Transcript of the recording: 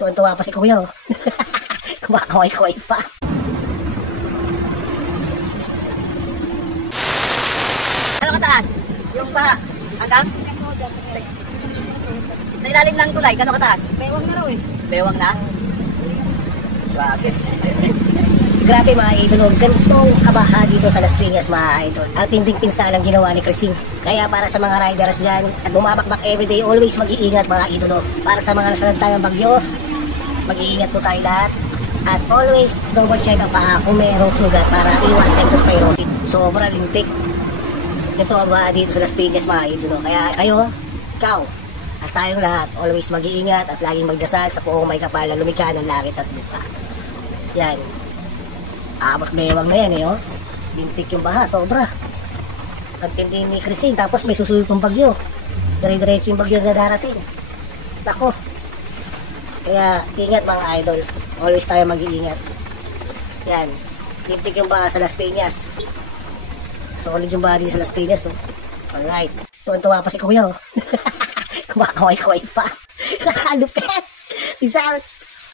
Tuwan-tuwa pa si Kuya. Kumakaway-kaway pa. Ano kataas? Yung baha? Hanggang? Sa ilalim ng tulay, gano'ng kataas? Bewang na raw eh. Bewang na? Grabe. Grabe mga idol, ganitong kabaha dito sa Las Piñas mga idol. Ang tinding pinsalang ginawa ni Crising. Kaya para sa mga riders dyan at bumabakbak everyday, always mag-iingat mga idol. Para sa mga nasalantang bagyo, mag-iingat po tayo lahat. At always double check ang paa kung mayroong sugat para iwas leptospirosis. Sobrang lintik. Ito ang baha dito sa Las Piñas mga idol. Kaya kayo, ikaw, at tayong lahat, always mag-iingat at laging magdasal sa poong may kapal na lumikha ng langit at lupa. Yan. Abot bewang na yan eh, oh. Lintik yung baha, sobra. Pagtindi ni Crising, tapos may susunod pang bagyo. Dire-diretso yung bagyo na darating. Nako. Kaya, ingat mga idol. Always tayo mag-iingat. Yan. Lintik yung baha sa Las Piñas. Solid yung baha din sa Las Piñas, oh. Alright. Tuwan-tuwa pa si Kuya, oh. Kumakaway-kaway pa. Lupet. Peace out.